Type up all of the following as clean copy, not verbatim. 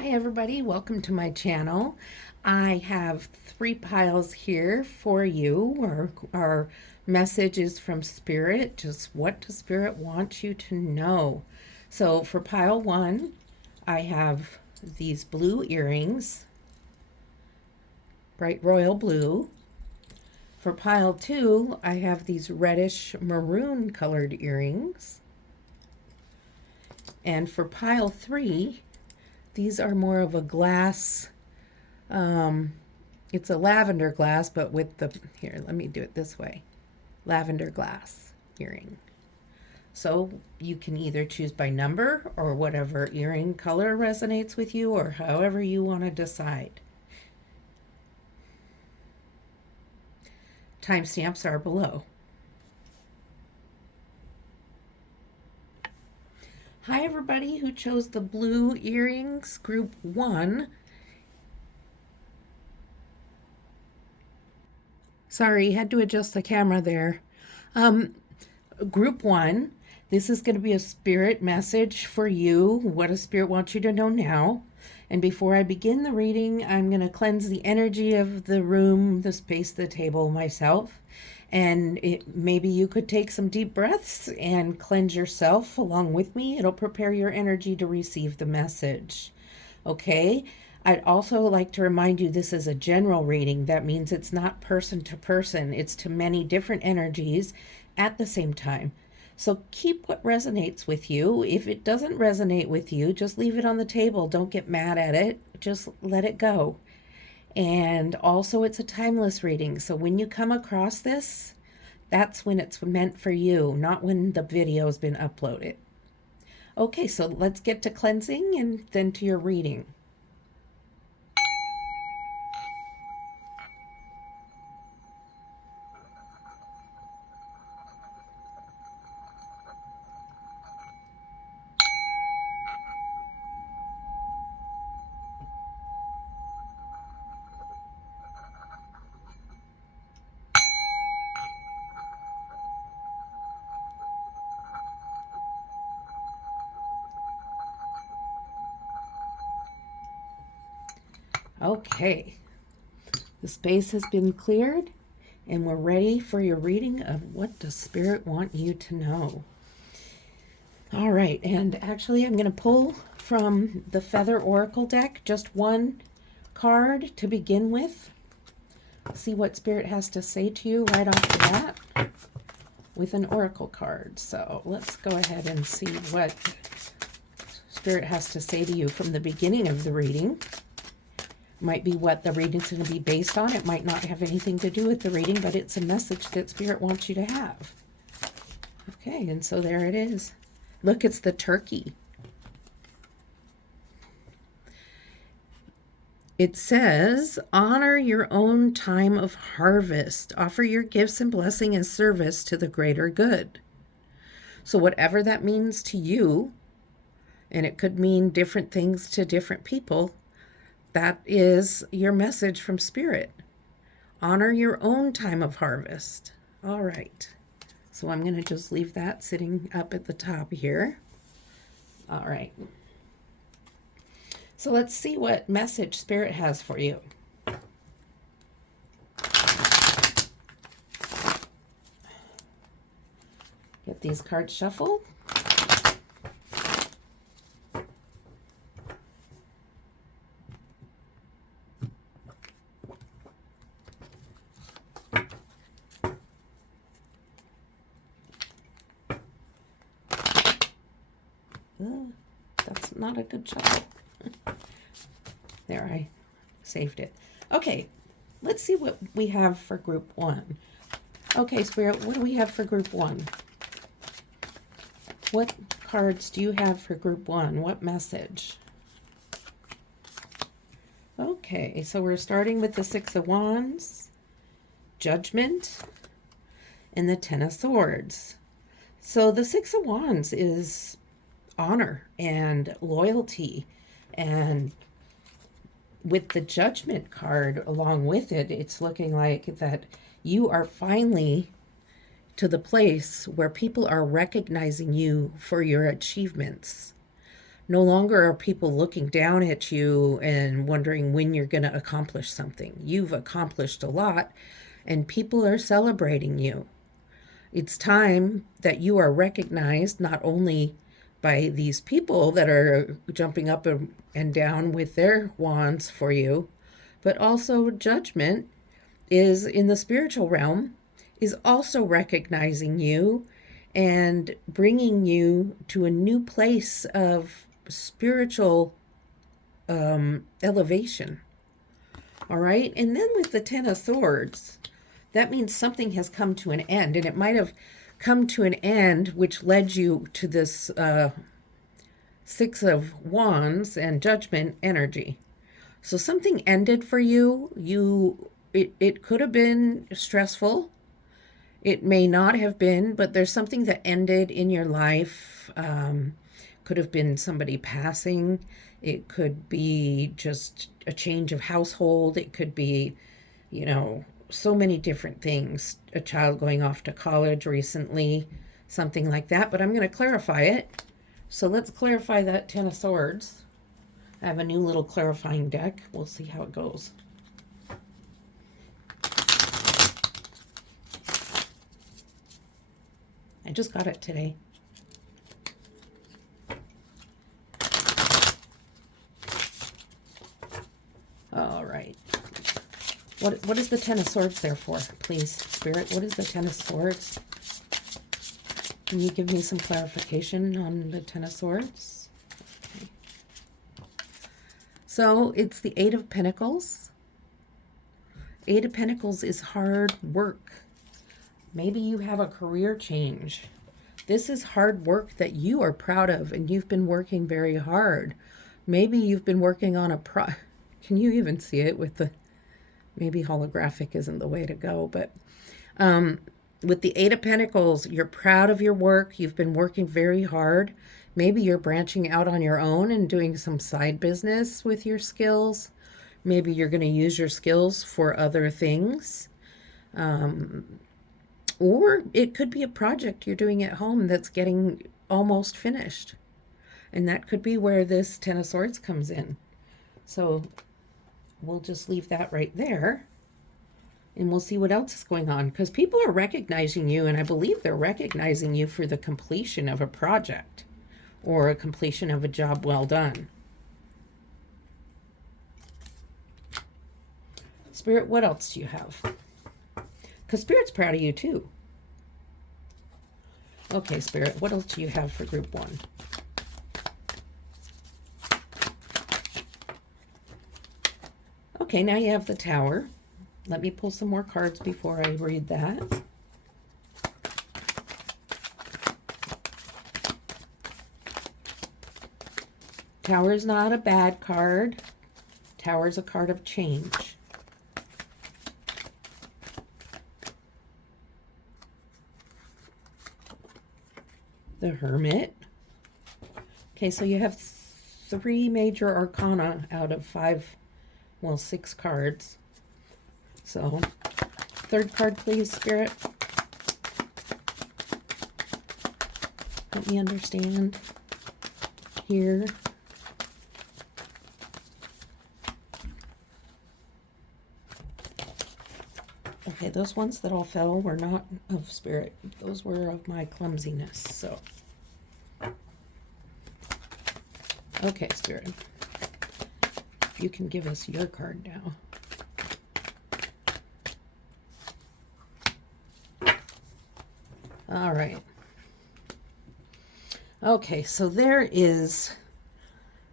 Hi everybody, welcome to my channel. I have 3 piles here for you. Our message is from Spirit. Just what does Spirit want you to know? So for pile 1, I have these blue earrings, bright royal blue. For pile 2, I have these reddish maroon colored earrings. And for pile 3, these are more of a glass, it's a lavender glass, but with here, let me do it this way. Lavender glass earring. So you can either choose by number or whatever earring color resonates with you or however you want to decide. Timestamps are below. Hi everybody who chose the blue earrings, group 1. Sorry, had to adjust the camera there. Group 1, this is going to be a spirit message for you. What does Spirit want you to know now? And before I begin the reading, I'm going to cleanse the energy of the room, the space, the table, myself. And maybe you could take some deep breaths and cleanse yourself along with me. It'll prepare your energy to receive the message. Okay? I'd also like to remind you this is a general reading. That means it's not person to person. It's to many different energies at the same time. So keep what resonates with you. If it doesn't resonate with you, just leave it on the table. Don't get mad at it. Just let it go. And also it's a timeless reading. So when you come across this, that's when it's meant for you, not when the video's been uploaded. Okay, so let's get to cleansing and then to your reading. Okay, the space has been cleared and we're ready for your reading of what does Spirit want you to know. All right, and actually I'm going to pull from the Feather Oracle deck just one card to begin with. See what Spirit has to say to you right off the bat with an Oracle card. So let's go ahead and see what Spirit has to say to you from the beginning of the reading. Might be what the reading's going to be based on. It might not have anything to do with the reading, but it's a message that Spirit wants you to have. Okay, and so there it is. Look, it's the turkey. It says, honor your own time of harvest. Offer your gifts and blessing as service to the greater good. So whatever that means to you, and it could mean different things to different people, that is your message from Spirit. Honor your own time of harvest. All right. So I'm going to just leave that sitting up at the top here. All right. So let's see what message Spirit has for you. Get these cards shuffled. That's not a good shuffle. There, I saved it. Okay, let's see what we have for group 1. Okay, Spirit, what do we have for group 1? What cards do you have for group 1? What message? Okay, so we're starting with the 6 of Wands, Judgment, and the 10 of Swords. So the 6 of Wands is honor and loyalty, and with the Judgment card along with it, it's looking like that you are finally to the place where people are recognizing you for your achievements. No longer are people looking down at you and wondering when you're going to accomplish something. You've accomplished a lot, and people are celebrating you. It's time that you are recognized not only by these people that are jumping up and down with their wands for you, but also judgment is in the spiritual realm, is also recognizing you and bringing you to a new place of spiritual elevation. All right. And then with the Ten of Swords, that means something has come to an end, and it might have come to an end, which led you to this Six of Wands and Judgment energy. So something ended for you. It could have been stressful. It may not have been, but there's something that ended in your life. Could have been somebody passing. It could be just a change of household. It could be, so many different things. A child going off to college recently, something like that. But I'm going to clarify it. So let's clarify that Ten of Swords. I have a new little clarifying deck. We'll see how it goes. I just got it today. All right. What is the Ten of Swords there for, please, Spirit? What is the Ten of Swords? Can you give me some clarification on the Ten of Swords? Okay. So it's the Eight of Pentacles. Eight of Pentacles is hard work. Maybe you have a career change. This is hard work that you are proud of, and you've been working very hard. Maybe you've been working on a Can you even see it with the... Maybe holographic isn't the way to go, but with the Eight of Pentacles, you're proud of your work. You've been working very hard. Maybe you're branching out on your own and doing some side business with your skills. Maybe you're going to use your skills for other things. Or it could be a project you're doing at home that's getting almost finished. And that could be where this Ten of Swords comes in. So we'll just leave that right there. And we'll see what else is going on. Because people are recognizing you, and I believe they're recognizing you for the completion of a project or a completion of a job well done. Spirit, what else do you have? Because Spirit's proud of you too. Okay, Spirit, what else do you have for group one? Okay, now you have the Tower. Let me pull some more cards before I read that. Tower is not a bad card. Tower is a card of change. The Hermit. Okay, so you have three major arcana out of six cards. So, third card, please, Spirit. Help me understand here. Okay, those ones that all fell were not of Spirit. Those were of my clumsiness, so. Okay, Spirit. You can give us your card now. All right. Okay, so there is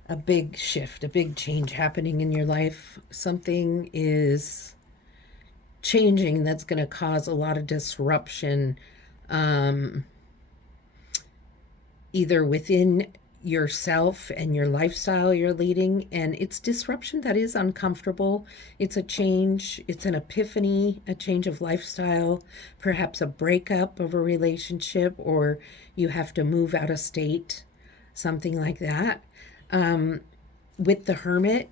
a big shift, a big change happening in your life. Something is changing that's going to cause a lot of disruption, either within yourself and your lifestyle you're leading, and it's disruption that is uncomfortable. It's a change, it's an epiphany, a change of lifestyle, perhaps a breakup of a relationship, or you have to move out of state, something like that. With the Hermit,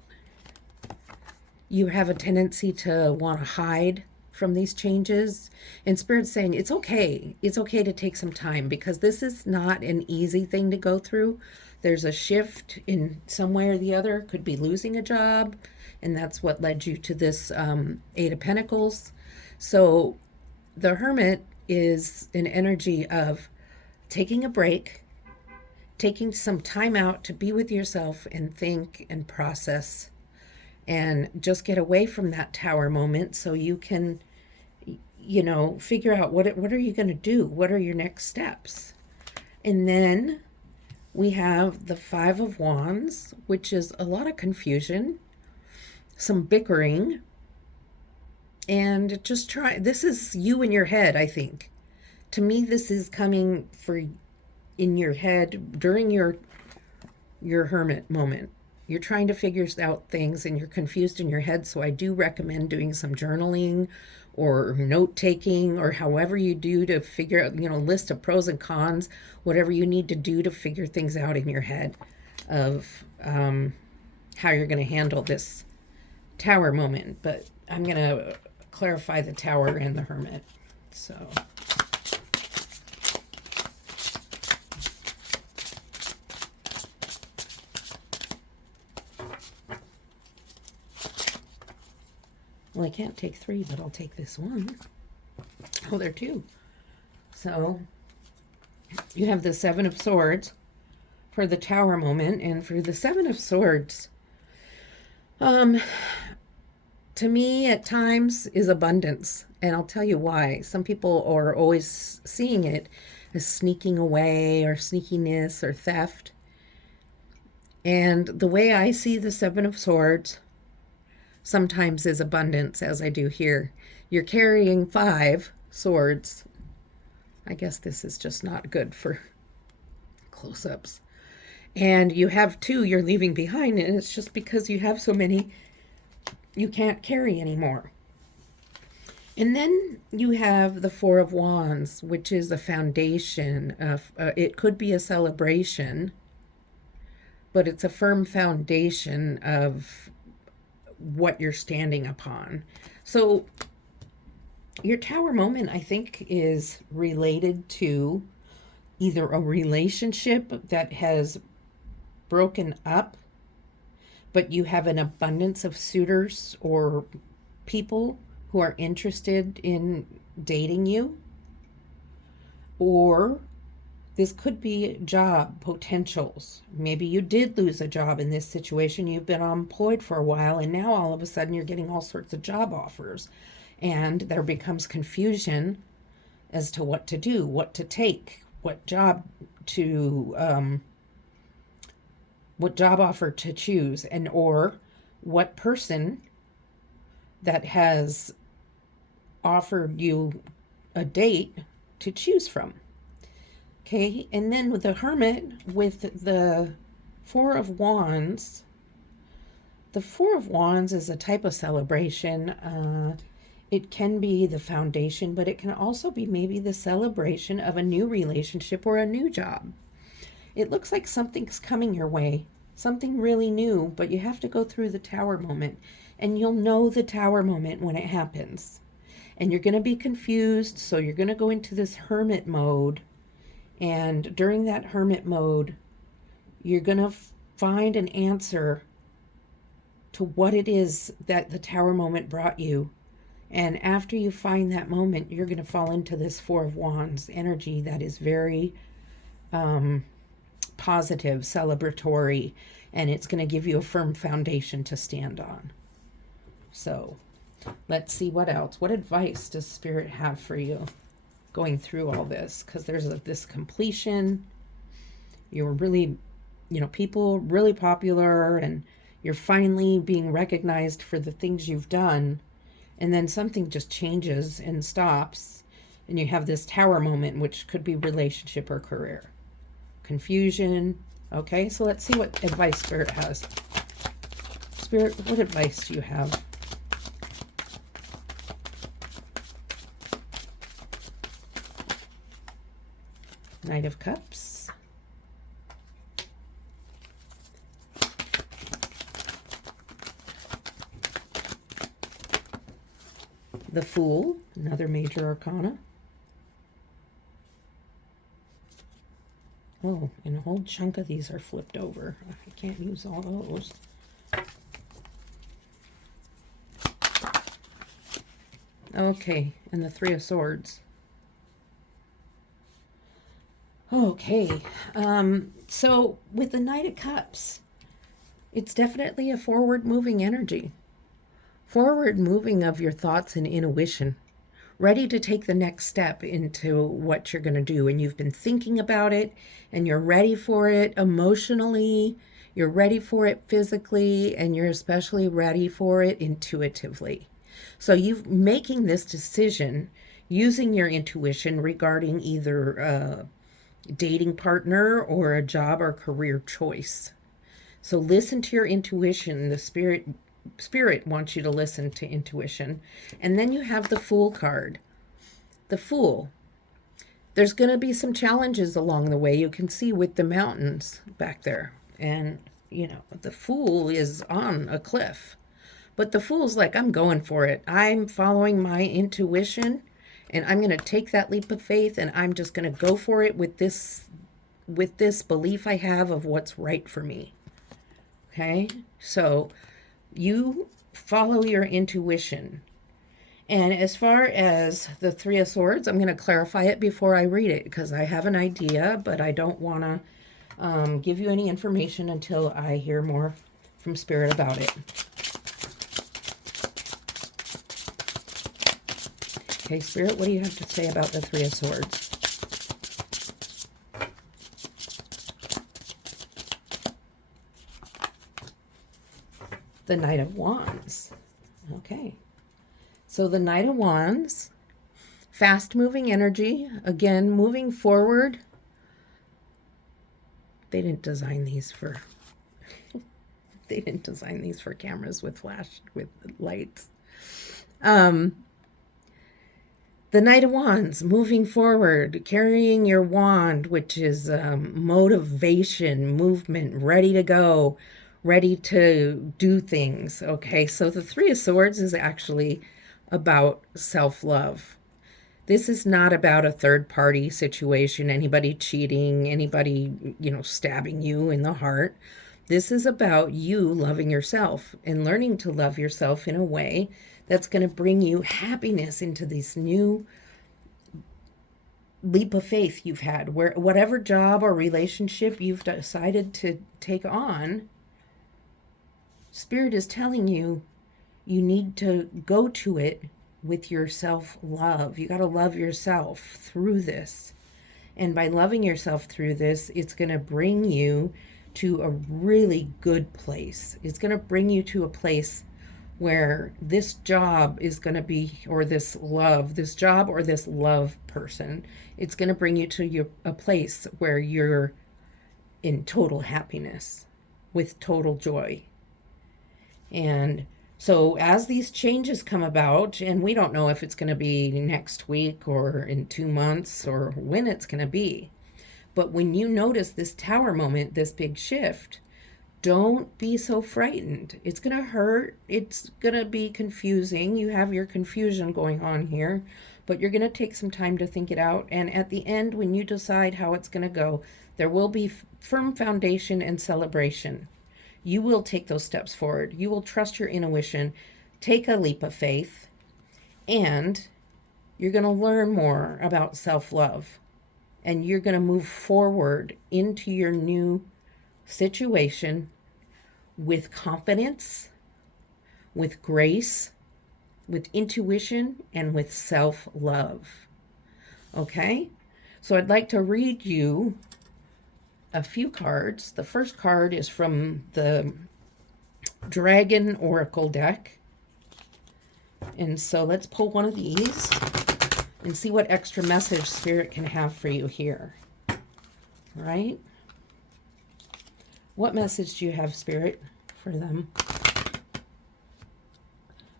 you have a tendency to want to hide from these changes, and Spirit's saying it's okay to take some time, because this is not an easy thing to go through. there's a shift in some way or the other. Could be losing a job, and that's what led you to this Eight of Pentacles. So the Hermit is an energy of taking a break, taking some time out to be with yourself and think and process and just get away from that Tower moment so you can, figure out what are you going to do? What are your next steps? And then we have the Five of Wands, which is a lot of confusion, some bickering, and just this is you in your head, I think. To me, this is coming for in your head during your Hermit moment. You're trying to figure out things and you're confused in your head. So I do recommend doing some journaling or note taking or however you do to figure out, list of pros and cons, whatever you need to do to figure things out in your head of how you're going to handle this Tower moment. But I'm going to clarify the Tower and the Hermit. So well, I can't take three, but I'll take this one. Oh, there are two. So you have the Seven of Swords for the Tower moment, and for the Seven of Swords, to me at times is abundance, and I'll tell you why. Some people are always seeing it as sneaking away or sneakiness or theft. And the way I see the Seven of Swords sometimes is abundance, as I do here. You're carrying 5 swords. I guess this is just not good for close-ups. And you have 2 you're leaving behind, and it's just because you have so many you can't carry anymore. And then you have the Four of Wands, which is a foundation of, it could be a celebration, but it's a firm foundation of what you're standing upon. So your Tower moment, I think, is related to either a relationship that has broken up, but you have an abundance of suitors or people who are interested in dating you, or this could be job potentials. Maybe you did lose a job in this situation. You've been unemployed for a while, and now all of a sudden you're getting all sorts of job offers. And there becomes confusion as to what to do, what to take, what job offer to choose, and or what person that has offered you a date to choose from. Okay, and then with the Hermit, with the Four of Wands, the Four of Wands is a type of celebration. It can be the foundation, but it can also be maybe the celebration of a new relationship or a new job. It looks like something's coming your way, something really new, but you have to go through the Tower moment, and you'll know the Tower moment when it happens. And you're going to be confused, so you're going to go into this Hermit mode. And during that Hermit mode, you're going to find an answer to what it is that the Tower moment brought you. And after you find that moment, you're going to fall into this Four of Wands energy that is very positive, celebratory, and it's going to give you a firm foundation to stand on. So let's see what else. What advice does Spirit have for you going through all this? Because there's this completion. You're really, people really popular, and you're finally being recognized for the things you've done. And then something just changes and stops, and you have this Tower moment, which could be relationship or career. Confusion. Okay, so let's see what advice Spirit has. Spirit, what advice do you have? Knight of Cups. The Fool, another major arcana. Oh, and a whole chunk of these are flipped over. I can't use all those. Okay, and the Three of Swords. Okay, so with the Knight of Cups, it's definitely a forward moving energy. Forward moving of your thoughts and intuition. Ready to take the next step into what you're going to do. And you've been thinking about it and you're ready for it emotionally, you're ready for it physically, and you're especially ready for it intuitively. So you're making this decision using your intuition regarding either a dating partner or a job or career choice. So listen to your intuition. The spirit wants you to listen to intuition. And then you have the Fool card. The Fool. There's going to be some challenges along the way. You can see with the mountains back there. And, you know, the Fool is on a cliff. But the Fool's like, I'm going for it. I'm following my intuition. And I'm going to take that leap of faith. And I'm just going to go for it with this belief I have of what's right for me. Okay? So you follow your intuition. And as far as the Three of Swords, I'm going to clarify it before I read it because I have an idea, but I don't want to give you any information until I hear more from Spirit about it. Okay, Spirit, what do you have to say about the Three of Swords? The Knight of Wands. Okay. So the Knight of Wands, fast-moving energy, again, moving forward. They didn't design these for cameras with lights. The Knight of Wands, moving forward, carrying your wand, which is motivation, movement, ready to go, ready to do things. Okay, so the Three of Swords is actually about self-love. This is not about a third-party situation, anybody cheating, anybody, stabbing you in the heart. This is about you loving yourself and learning to love yourself in a way that's going to bring you happiness into this new leap of faith you've had, where whatever job or relationship you've decided to take on, Spirit is telling you, you need to go to it with your self-love. You got to love yourself through this. And by loving yourself through this, it's going to bring you to a really good place. It's going to bring you to a place where this job is going to be, or this job or this love person, it's going to bring you to a place where you're in total happiness with total joy. And so as these changes come about, and we don't know if it's going to be next week or in 2 months or when it's going to be, but when you notice this tower moment, this big shift, don't be so frightened. It's going to hurt. It's going to be confusing. You have your confusion going on here, but you're going to take some time to think it out. And at the end, when you decide how it's going to go, there will be firm foundation and celebration. You will take those steps forward. You will trust your intuition, take a leap of faith, and you're going to learn more about self-love. And you're going to move forward into your new situation with confidence, with grace, with intuition, and with self-love. Okay? So I'd like to read you a few cards. The first card is from the Dragon Oracle deck. And so let's pull one of these and see what extra message Spirit can have for you here. All right? What message do you have, Spirit, for them?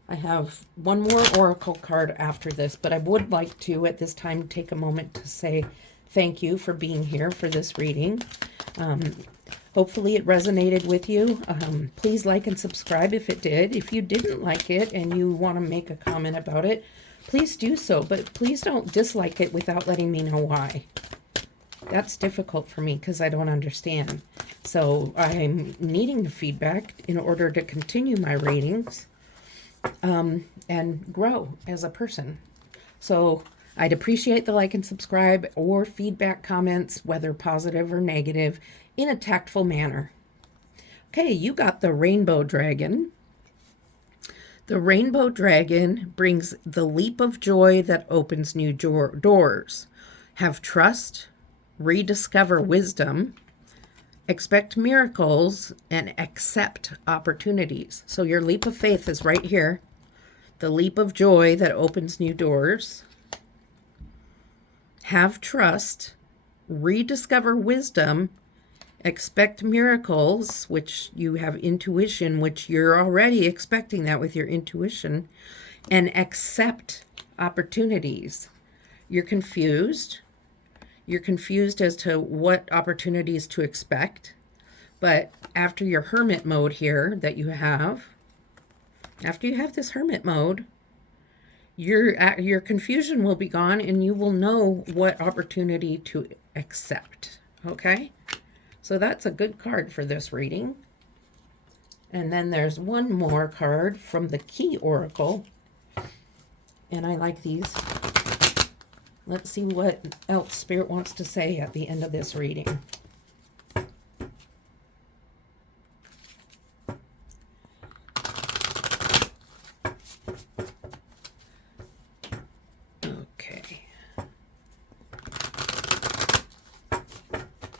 I have one more Oracle card after this, but I would like to, at this time, take a moment to say thank you for being here for this reading. Hopefully it resonated with you. Please like and subscribe if it did. If you didn't like it and you want to make a comment about it, please do so, but please don't dislike it without letting me know why. That's difficult for me because I don't understand. So I'm needing the feedback in order to continue my readings and grow as a person. So I'd appreciate the like and subscribe or feedback comments, whether positive or negative, in a tactful manner. Okay, you got the rainbow dragon. The rainbow dragon brings the leap of joy that opens new doors. Have trust, rediscover wisdom, expect miracles, and accept opportunities. So your leap of faith is right here. The leap of joy that opens new doors. Have trust, rediscover wisdom, expect miracles, which you have intuition, which you're already expecting that with your intuition, and accept opportunities. You're confused. You're confused as to what opportunities to expect. But after your hermit mode here that you have, after you have this hermit mode, your confusion will be gone and you will know what opportunity to accept. Okay? So that's a good card for this reading. And then there's one more card from the Key Oracle. And I like these. Let's see what else Spirit wants to say at the end of this reading.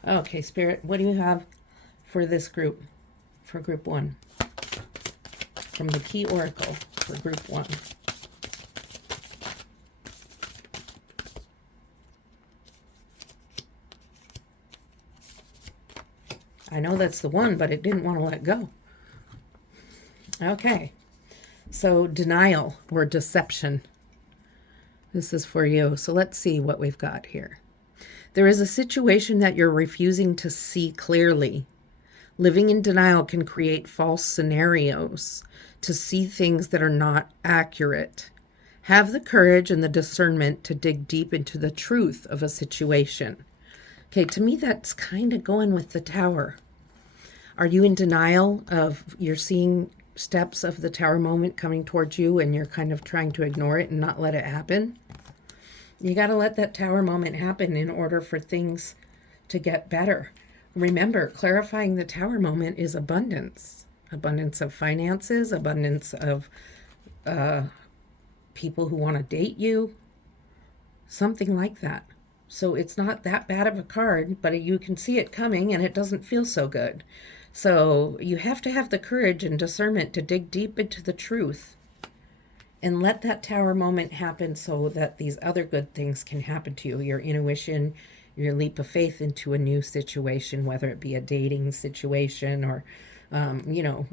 Okay, Spirit, what do you have for this group, for group 1? From the Key Oracle for group 1. I know that's the one, but it didn't want to let go. Okay, so denial or deception. This is for you. So let's see what we've got here. There is a situation that you're refusing to see clearly. Living in denial can create false scenarios to see things that are not accurate. Have the courage and the discernment to dig deep into the truth of a situation. Okay, to me, that's kind of going with the Tower. Are you in denial of you're seeing steps of the Tower moment coming towards you and you're kind of trying to ignore it and not let it happen? You got to let that Tower moment happen in order for things to get better. Remember, clarifying the Tower moment is abundance. Abundance of finances, abundance of people who want to date you, something like that. So it's not that bad of a card, but you can see it coming and it doesn't feel so good. So you have to have the courage and discernment to dig deep into the truth and let that Tower moment happen so that these other good things can happen to you. Your intuition, your leap of faith into a new situation, whether it be a dating situation or,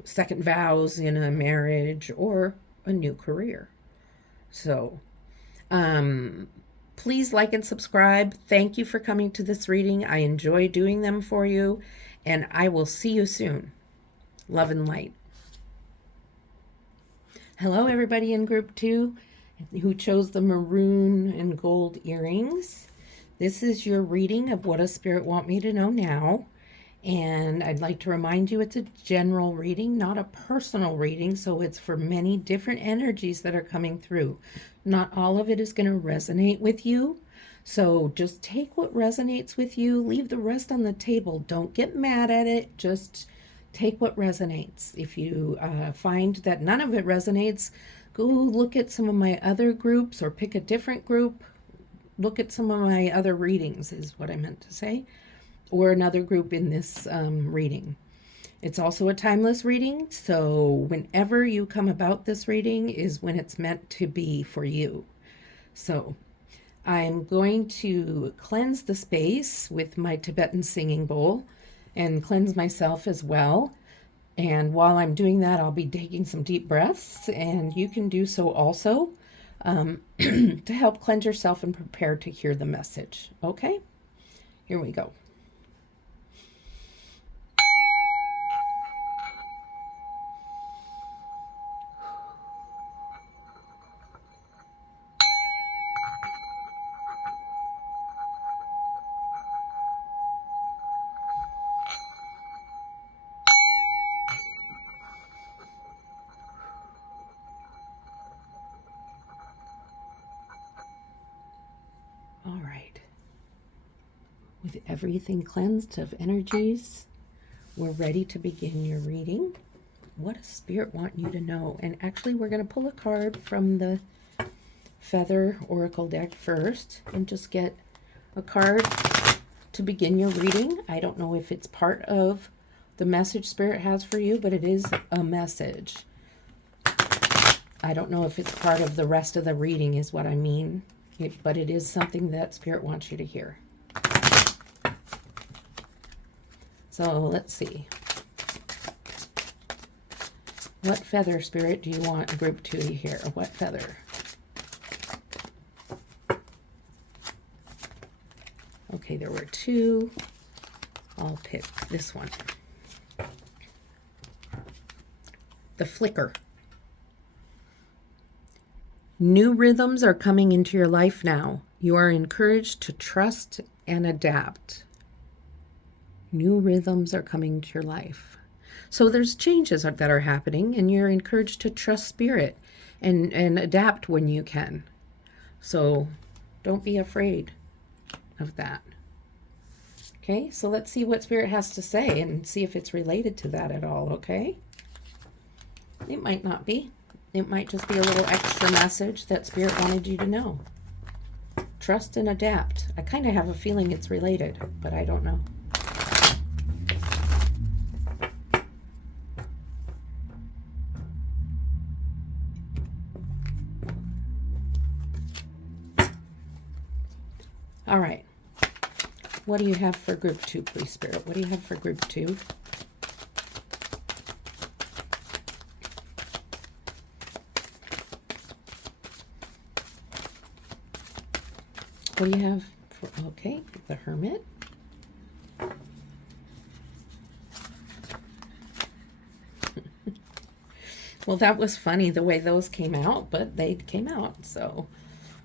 second vows in a marriage or a new career. So, please like and subscribe. Thank you for coming to this reading. I enjoy doing them for you, and I will see you soon. Love and light. Hello, everybody in group 2 who chose the maroon and gold earrings. This is your reading of what does Spirit want me to know now. And I'd like to remind you it's a general reading, not a personal reading. So it's for many different energies that are coming through. Not all of it is going to resonate with you. So just take what resonates with you. Leave the rest on the table. Don't get mad at it. Just take what resonates. If you find that none of it resonates, go look at some of my other groups or pick a different group. Look at some of my other readings is what I meant to say, or another group in this reading. It's also a timeless reading, so whenever you come about this reading is when it's meant to be for you. So I'm going to cleanse the space with my Tibetan singing bowl and cleanse myself as well. And while I'm doing that, I'll be taking some deep breaths, and you can do so also to help cleanse yourself and prepare to hear the message. Okay, here we go. With everything cleansed of energies, we're ready to begin your reading. What does Spirit want you to know? And actually, we're going to pull a card from the Feather Oracle deck first and just get a card to begin your reading. I don't know if it's part of the message Spirit has for you, but it is a message. I don't know if it's part of the rest of the reading is what I mean, but it is something that Spirit wants you to hear. So let's see. What feather, Spirit, do you want group 2 to hear? What feather? Okay, there were 2. I'll pick this one. The flicker. New rhythms are coming into your life now. You are encouraged to trust and adapt. New rhythms are coming to your life. So there's changes that are happening, and you're encouraged to trust Spirit and adapt when you can. So don't be afraid of that. Okay, so let's see what Spirit has to say and see if it's related to that at all, okay? It might not be. It might just be a little extra message that Spirit wanted you to know. Trust and adapt. I kind of have a feeling it's related, but I don't know. All right. What do you have for group 2, please, Spirit? What do you have for group 2? What do you have for, okay, the Hermit. Well, that was funny the way those came out, but they came out. So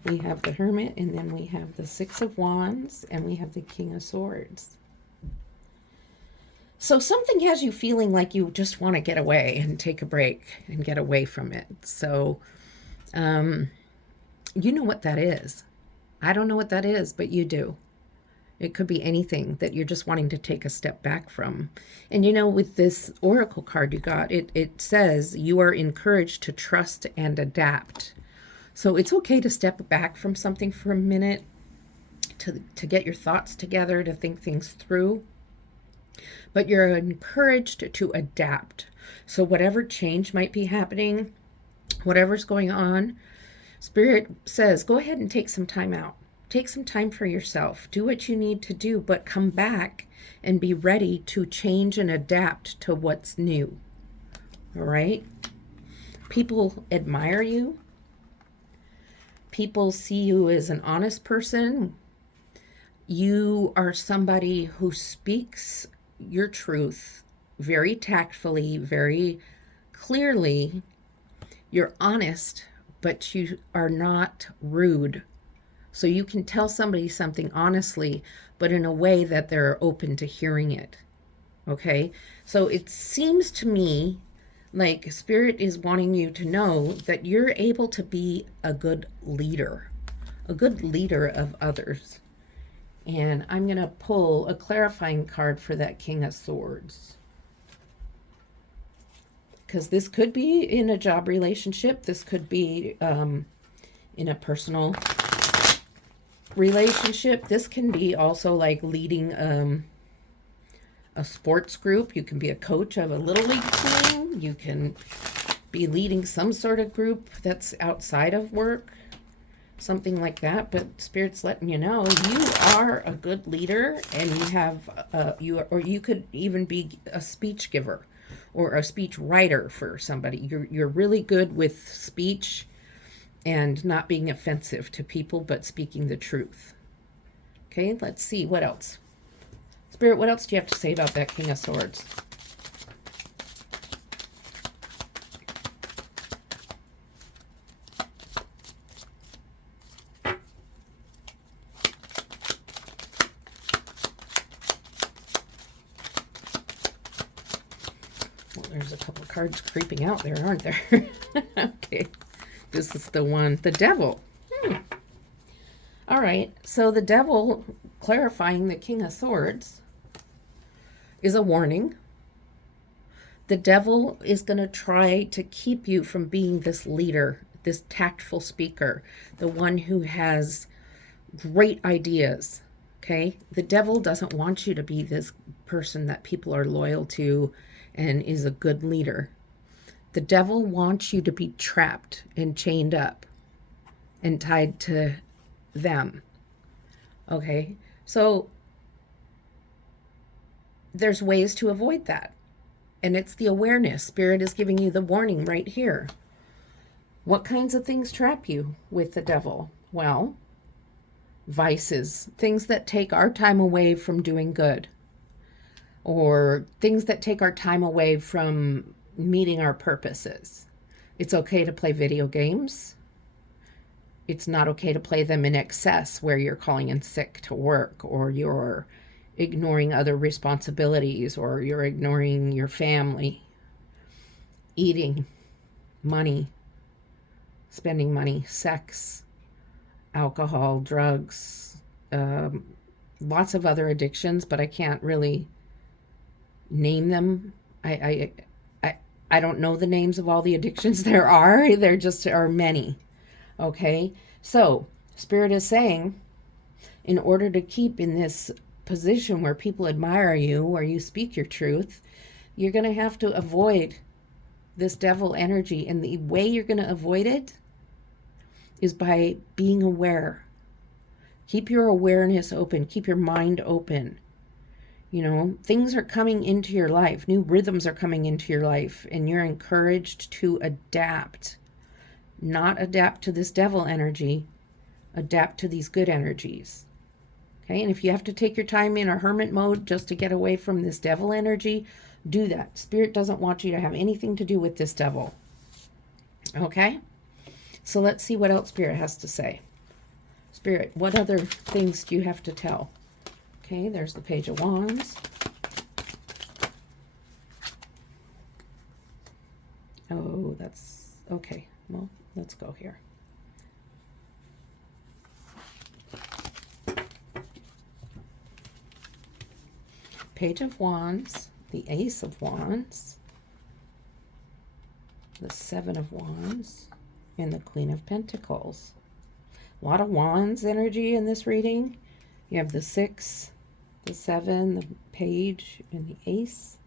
we have the Hermit, and then we have the 6 of Wands, and we have the King of Swords. So something has you feeling like you just want to get away and take a break and get away from it. So you know what that is. I don't know what that is, but you do. It could be anything that you're just wanting to take a step back from. And you know, with this Oracle card you got, it says you are encouraged to trust and adapt. So it's okay to step back from something for a minute, to get your thoughts together, to think things through. But you're encouraged to adapt. So whatever change might be happening, whatever's going on, Spirit says, go ahead and take some time out. Take some time for yourself. Do what you need to do, but come back and be ready to change and adapt to what's new. All right? People admire you. People see you as an honest person. You are somebody who speaks your truth very tactfully, very clearly. You're honest, but you are not rude. So you can tell somebody something honestly, but in a way that they're open to hearing it. Okay? So it seems to me like Spirit is wanting you to know that you're able to be a good leader of others. And I'm going to pull a clarifying card for that King of Swords. Because this could be in a job relationship. This could be in a personal relationship. This can be also like leading a sports group. You can be a coach of a little league team. You can be leading some sort of group that's outside of work. Something like that. But Spirit's letting you know you are a good leader, and you have you could even be a speech giver or a speech writer for somebody. You're really good with speech and not being offensive to people, but speaking the truth. Okay, let's see what else. Spirit, what else do you have to say about that King of Swords? Well, there's a couple of cards creeping out there, aren't there? Okay, this is the one, the Devil. All right. So the devil, clarifying the King of Swords, is a warning. The devil is going to try to keep you from being this leader, this tactful speaker, the one who has great ideas. Okay? The devil doesn't want you to be this person that people are loyal to and is a good leader. The devil wants you to be trapped and chained up and tied to them. Okay? So there's ways to avoid that. And it's the awareness. Spirit is giving you the warning right here. What kinds of things trap you with the devil? Well, vices, things that take our time away from doing good, or things that take our time away from meeting our purposes. It's okay to play video games. It's not okay to play them in excess where you're calling in sick to work, or you're ignoring other responsibilities, or you're ignoring your family. Eating, money, spending money, sex, alcohol, drugs, lots of other addictions, but I can't really name them. I don't know the names of all the addictions there are. There just are many. Okay? So, Spirit is saying, in order to keep in this position where people admire you, where you speak your truth, you're going to have to avoid this devil energy. And the way you're going to avoid it is by being aware. Keep your awareness open. Keep your mind open. You know, things are coming into your life. New rhythms are coming into your life. And you're encouraged to adapt. Not adapt to this devil energy. Adapt to these good energies. Okay, and if you have to take your time in a hermit mode just to get away from this devil energy, do that. Spirit doesn't want you to have anything to do with this devil. Okay? So let's see what else Spirit has to say. Spirit, what other things do you have to tell? Okay, there's the Page of Wands. Oh, that's okay. Well, let's go here. Page of Wands, the Ace of Wands, the Seven of Wands, and the Queen of Pentacles. A lot of Wands energy in this reading. You have the 6, the 7, the Page, and the Ace.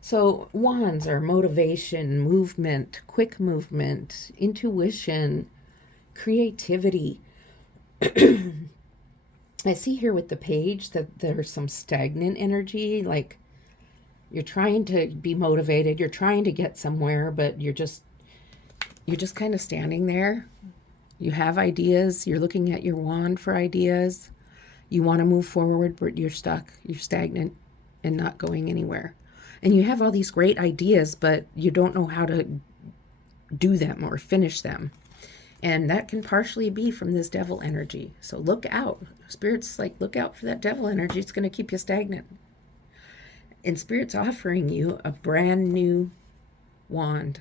So Wands are motivation, movement, quick movement, intuition, creativity. I see here with the Page that there's some stagnant energy, like you're trying to be motivated, you're trying to get somewhere, but you're just kind of standing there. You have ideas, you're looking at your wand for ideas. You want to move forward, but you're stuck, you're stagnant and not going anywhere. And you have all these great ideas, but you don't know how to do them or finish them. And that can partially be from this devil energy. So look out. Spirit's like, look out for that devil energy. It's going to keep you stagnant. And Spirit's offering you a brand new wand,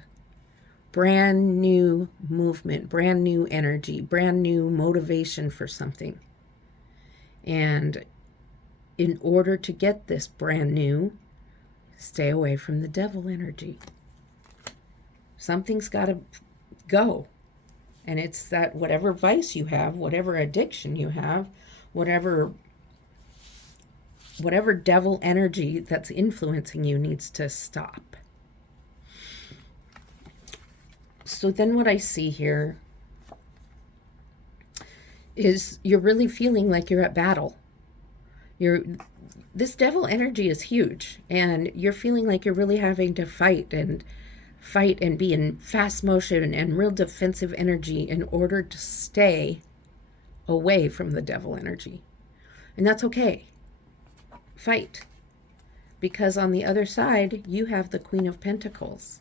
brand new movement, brand new energy, brand new motivation for something. And in order to get this brand new, stay away from the devil energy. Something's got to go. And it's that whatever vice you have, whatever addiction you have, whatever devil energy that's influencing you needs to stop. So then what I see here is you're really feeling like you're at battle. This devil energy is huge, and you're feeling like you're really having to fight and be in fast motion and real defensive energy in order to stay away from the devil energy. And that's okay. Fight. Because on the other side, you have the Queen of Pentacles,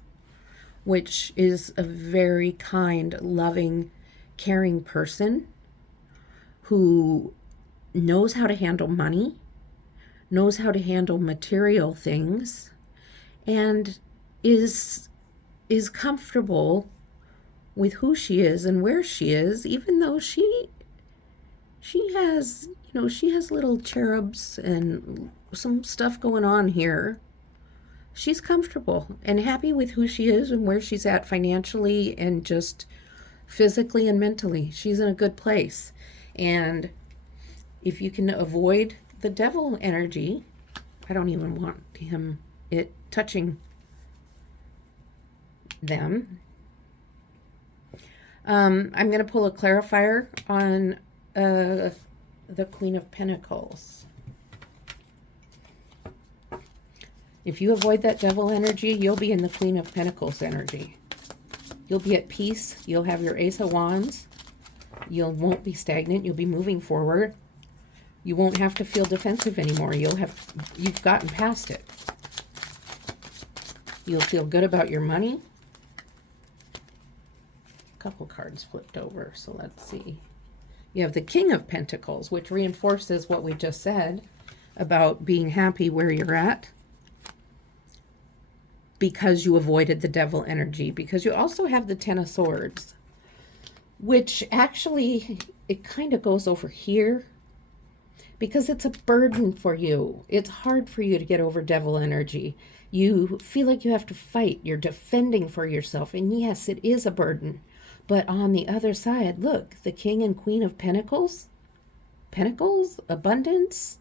which is a very kind, loving, caring person who knows how to handle money, knows how to handle material things, and is comfortable with who she is and where she is, even though she she has, she has little cherubs and some stuff going on here. She's comfortable and happy with who she is and where she's at financially and just physically and mentally. She's in a good place. And if you can avoid the devil energy, I don't even want it touching them. I'm going to pull a clarifier on the Queen of Pentacles. If you avoid that devil energy, you'll be in the Queen of Pentacles energy. You'll be at peace. You'll have your Ace of Wands. You won't be stagnant. You'll be moving forward. You won't have to feel defensive anymore. You've gotten past it. You'll feel good about your money. A couple cards flipped over, so let's see. You have the King of Pentacles, which reinforces what we just said about being happy where you're at because you avoided the devil energy. Because you also have the Ten of Swords, which actually, it kind of goes over here because it's a burden for you. It's hard for you to get over devil energy. You feel like you have to fight. You're defending for yourself. And yes, it is a burden. But on the other side, look, the King and Queen of Pentacles, abundance,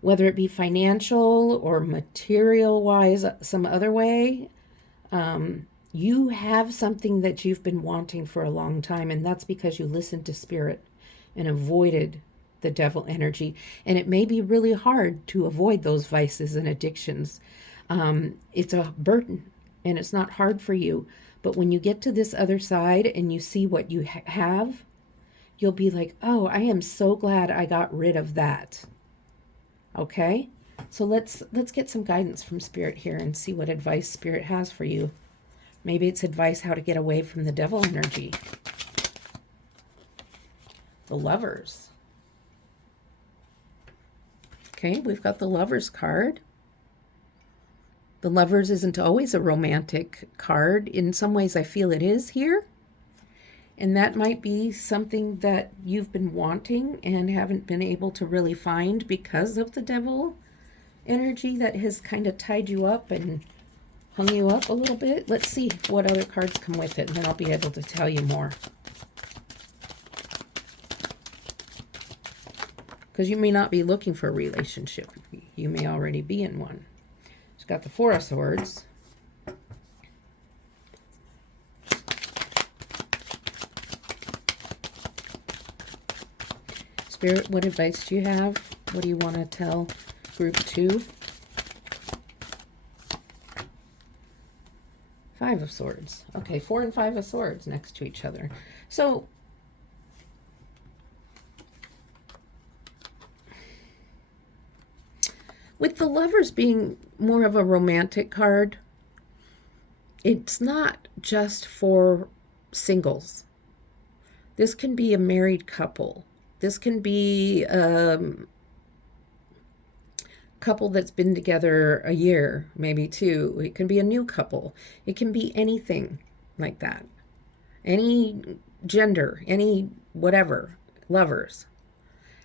whether it be financial or material-wise, some other way, you have something that you've been wanting for a long time, and that's because you listened to Spirit and avoided the devil energy. And it may be really hard to avoid those vices and addictions. It's a burden, and it's not hard for you. But when you get to this other side and you see what you have, you'll be like, oh, I am so glad I got rid of that. Okay? So let's get some guidance from Spirit here and see what advice Spirit has for you. Maybe it's advice how to get away from the devil energy. The Lovers. Okay, we've got the Lovers card. The Lovers isn't always a romantic card. In some ways, I feel it is here. And that might be something that you've been wanting and haven't been able to really find because of the devil energy that has kind of tied you up and hung you up a little bit. Let's see what other cards come with it, and then I'll be able to tell you more. Because you may not be looking for a relationship. You may already be in one. It's got the Four of Swords. Spirit, what advice do you have? What do you want to tell group 2? Five of Swords. Okay, 4 and 5 of Swords next to each other. So, with the Lovers being more of a romantic card, it's not just for singles. This can be a married couple. This can be a couple that's been together a year, maybe 2. It can be a new couple. It can be anything like that. Any gender, any whatever, lovers.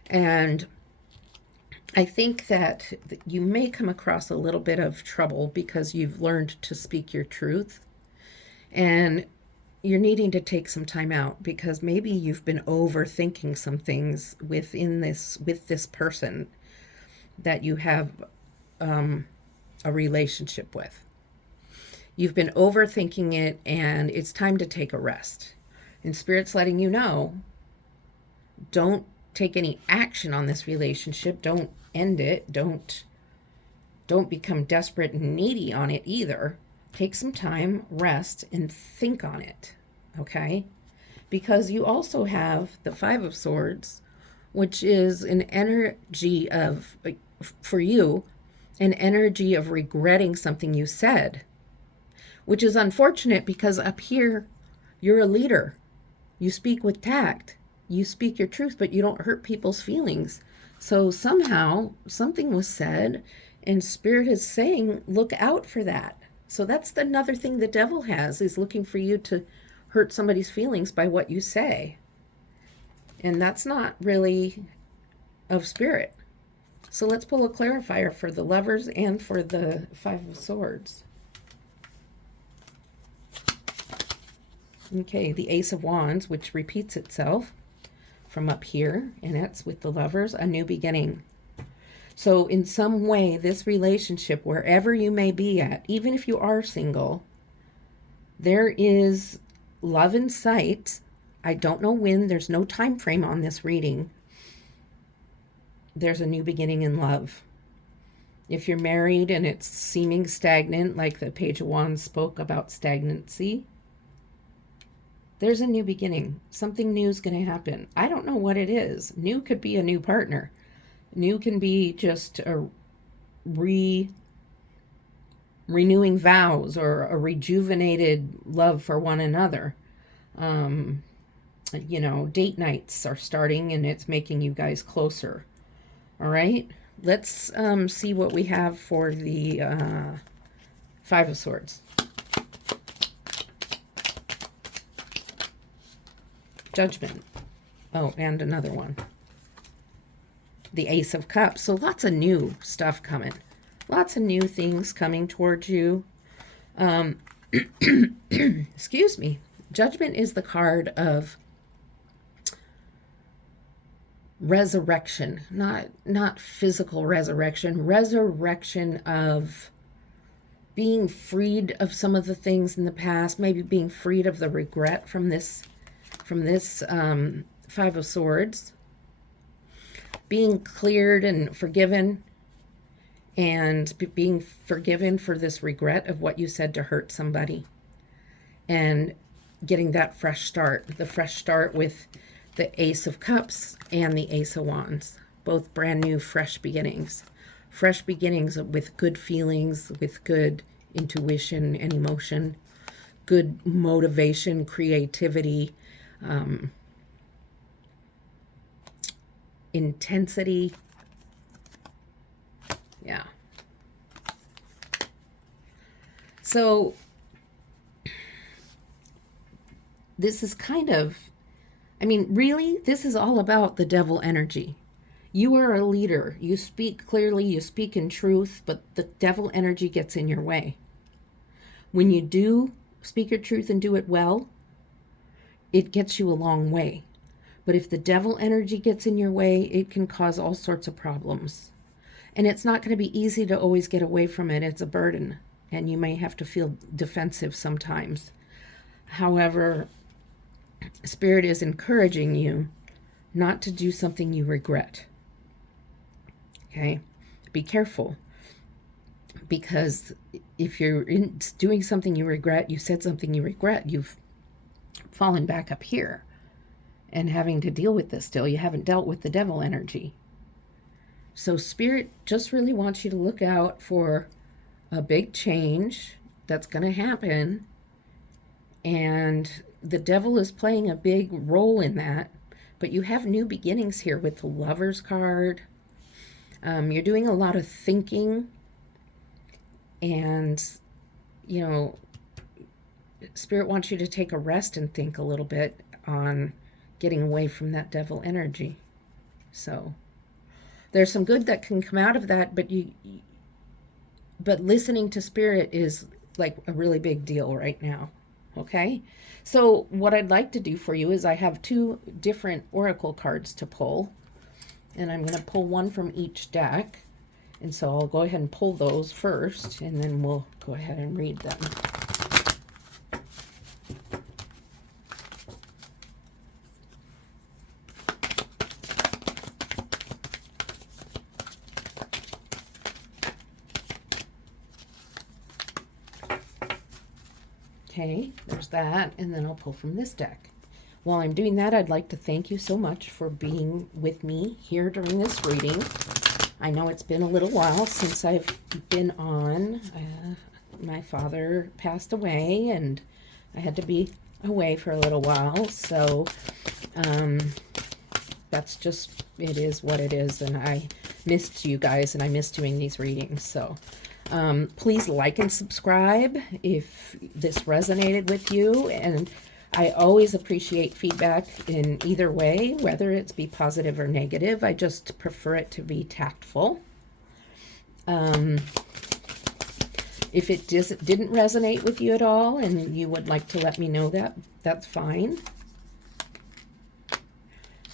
And I think that you may come across a little bit of trouble because you've learned to speak your truth. And you're needing to take some time out because maybe you've been overthinking some things with this person that you have a relationship with. You've been overthinking it, and it's time to take a rest. And Spirit's letting you know, don't take any action on this relationship. Don't end it. Don't become desperate and needy on it either. Take some time, rest, and think on it, okay? Because you also have the Five of Swords, which is an energy of, for you, an energy of regretting something you said, which is unfortunate because up here, you're a leader. You speak with tact. You speak your truth, but you don't hurt people's feelings. So somehow something was said, and Spirit is saying, look out for that. So that's another thing the devil has, is looking for you to hurt somebody's feelings by what you say. And that's not really of spirit. So let's pull a clarifier for the Lovers and for the Five of Swords. Okay, the Ace of Wands, which repeats itself from up here, and that's with the Lovers, a new beginning. So in some way, this relationship, wherever you may be at, even if you are single, there is love in sight. I don't know when. There's no time frame on this reading. There's a new beginning in love. If you're married and it's seeming stagnant, like the Page of Wands spoke about stagnancy, there's a new beginning. Something new is going to happen. I don't know what it is. New could be a new partner. New can be just a renewing vows or a rejuvenated love for one another. You know, date nights are starting and it's making you guys closer. All right, let's see what we have for the Five of Swords. Judgment. Oh, and another one. The Ace of Cups. So lots of new stuff coming. Lots of new things coming towards you. Excuse me. Judgment is the card of resurrection, not physical resurrection of being freed of some of the things in the past, maybe being freed of the regret from this Five of Swords, being cleared and forgiven, and being forgiven for this regret of what you said to hurt somebody, and getting that fresh start, the fresh start with the Ace of Cups and the Ace of Wands, both brand new, fresh beginnings with good feelings, with good intuition and emotion, good motivation, creativity, intensity. Yeah. So this is kind of, I mean, really, this is all about the devil energy. You are a leader. You speak clearly, you speak in truth, but the devil energy gets in your way. When you do speak your truth and do it well, it gets you a long way. But if the devil energy gets in your way, it can cause all sorts of problems. And it's not going to be easy to always get away from it. It's a burden, and you may have to feel defensive sometimes. However, Spirit is encouraging you not to do something you regret. Okay? Be careful. Because if you're doing something you regret, you said something you regret, you've fallen back up here and having to deal with this still. You haven't dealt with the devil energy. So Spirit just really wants you to look out for a big change that's going to happen. And the devil is playing a big role in that. But you have new beginnings here with the Lover's card. You're doing a lot of thinking. And, you know, Spirit wants you to take a rest and think a little bit on getting away from that devil energy. So there's some good that can come out of that, but listening to Spirit is like a really big deal right now. Okay? So what I'd like to do for you is I have two different oracle cards to pull, and I'm going to pull one from each deck. And so I'll go ahead and pull those first, and then we'll go ahead and read them. Okay, there's that, and then I'll pull from this deck. While I'm doing that, I'd like to thank you so much for being with me here during this reading. I know it's been a little while since I've been on. My father passed away, and I had to be away for a little while, so that's just, it is what it is, and I missed you guys, and I missed doing these readings. So please like and subscribe if this resonated with you, and I always appreciate feedback in either way, whether it's be positive or negative. I just prefer it to be tactful. If it didn't resonate with you at all and you would like to let me know that, that's fine.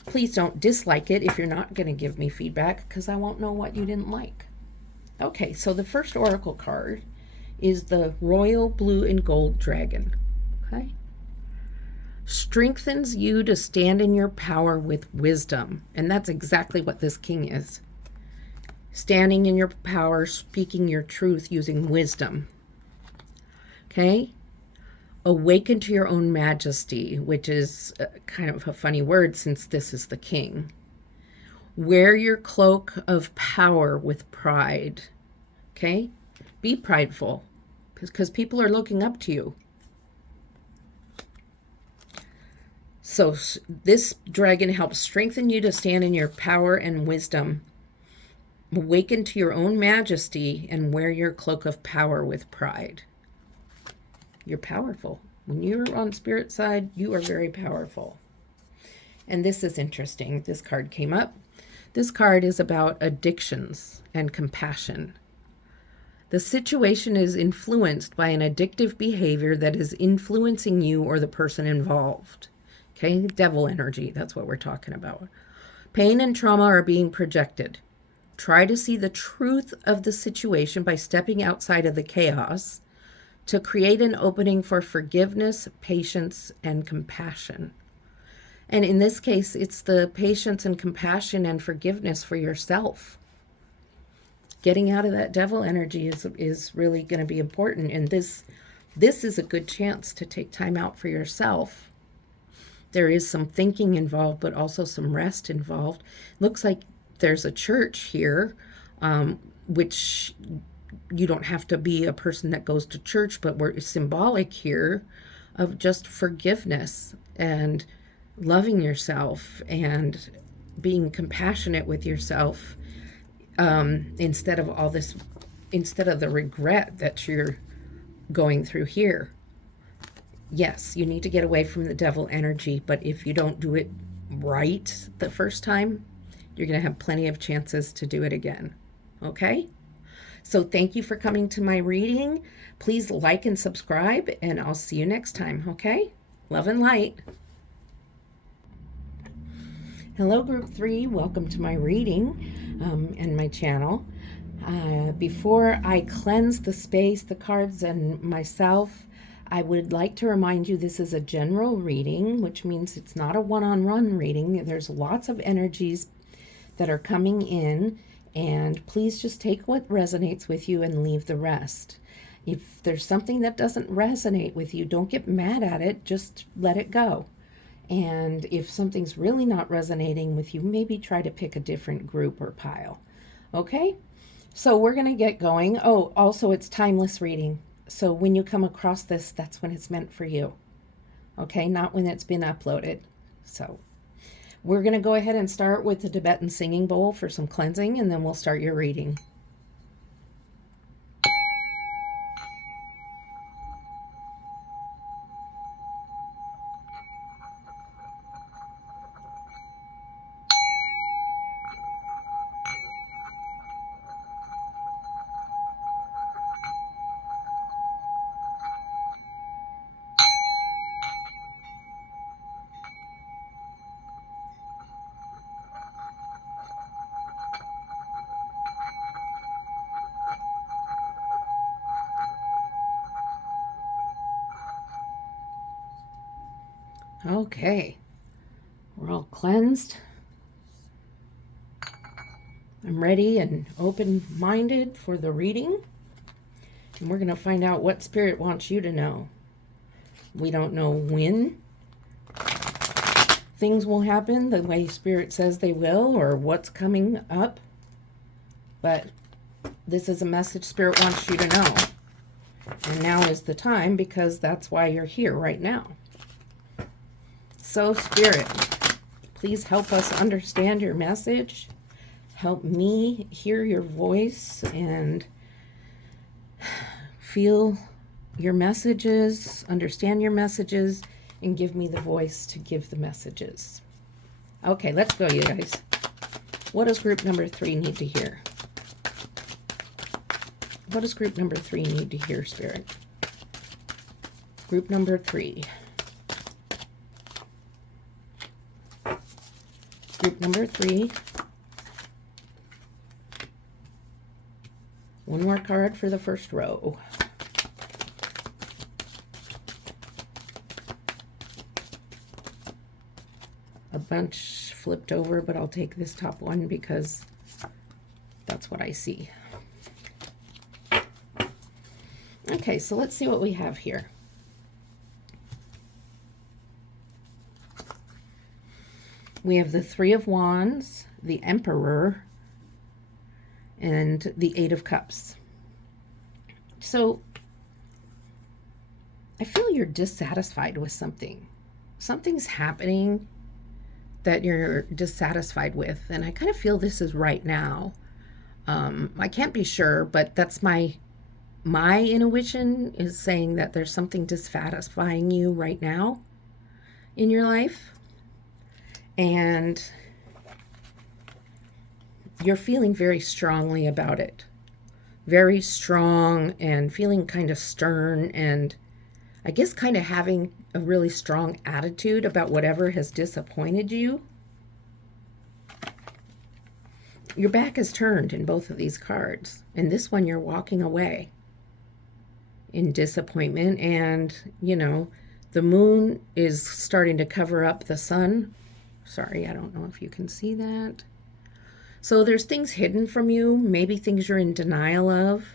Please don't dislike it if you're not going to give me feedback, because I won't know what you didn't like. Okay, so the first oracle card is the Royal Blue and Gold Dragon. Okay. Strengthens you to stand in your power with wisdom. And that's exactly what this king is. Standing in your power, speaking your truth using wisdom. Okay? Awaken to your own majesty, which is kind of a funny word since this is the king. Wear your cloak of power with pride. Okay? Be prideful, because people are looking up to you. So this dragon helps strengthen you to stand in your power and wisdom. Awaken to your own majesty and wear your cloak of power with pride. You're powerful. When you're on spirit side, you are very powerful. And this is interesting. This card came up. This card is about addictions and compassion. The situation is influenced by an addictive behavior that is influencing you or the person involved. Okay, devil energy, that's what we're talking about. Pain and trauma are being projected. Try to see the truth of the situation by stepping outside of the chaos to create an opening for forgiveness, patience, and compassion. And in this case, it's the patience and compassion and forgiveness for yourself. Getting out of that devil energy is really going to be important. And this is a good chance to take time out for yourself. There is some thinking involved, but also some rest involved. Looks like there's a church here, which you don't have to be a person that goes to church, but we're symbolic here of just forgiveness and loving yourself and being compassionate with yourself, instead of the regret that you're going through here. Yes, you need to get away from the devil energy, but if you don't do it right the first time, you're going to have plenty of chances to do it again. Okay? So thank you for coming to my reading. Please like and subscribe, and I'll see you next time. Okay? Love and light. Hello, Group 3. Welcome to my reading and my channel. Before I cleanse the space, the cards, and myself, I would like to remind you this is a general reading, which means it's not a one-on-one reading. There's lots of energies that are coming in, and please just take what resonates with you and leave the rest. If there's something that doesn't resonate with you, don't get mad at it, just let it go. And if something's really not resonating with you, maybe try to pick a different group or pile. Okay? So we're going to get going. Oh, also it's timeless reading. So when you come across this, that's when it's meant for you. Okay? Not when it's been uploaded. So we're going to go ahead and start with the Tibetan singing bowl for some cleansing, and then we'll start your reading. Okay, we're all cleansed. I'm ready and open-minded for the reading. And we're going to find out what Spirit wants you to know. We don't know when things will happen the way Spirit says they will, or what's coming up. But this is a message Spirit wants you to know. And now is the time, because that's why you're here right now. So, Spirit, please help us understand your message. Help me hear your voice and feel your messages, understand your messages, and give me the voice to give the messages. Okay, let's go, you guys. What does group number 3 need to hear? What does group number 3 need to hear, Spirit? Group number 3. Group number 3. One more card for the first row. A bunch flipped over, but I'll take this top one because that's what I see. Okay, so let's see what we have here. We have the Three of Wands, the Emperor, and the Eight of Cups. So I feel you're dissatisfied with something. Something's happening that you're dissatisfied with, and I kind of feel this is right now. I can't be sure, but that's my intuition is saying that there's something dissatisfying you right now in your life, and you're feeling very strongly about it. Very strong and feeling kind of stern, and I guess kind of having a really strong attitude about whatever has disappointed you. Your back is turned in both of these cards. And this one, you're walking away in disappointment. And, you know, the moon is starting to cover up the sun. Sorry, I don't know if you can see that. So there's things hidden from you, maybe things you're in denial of.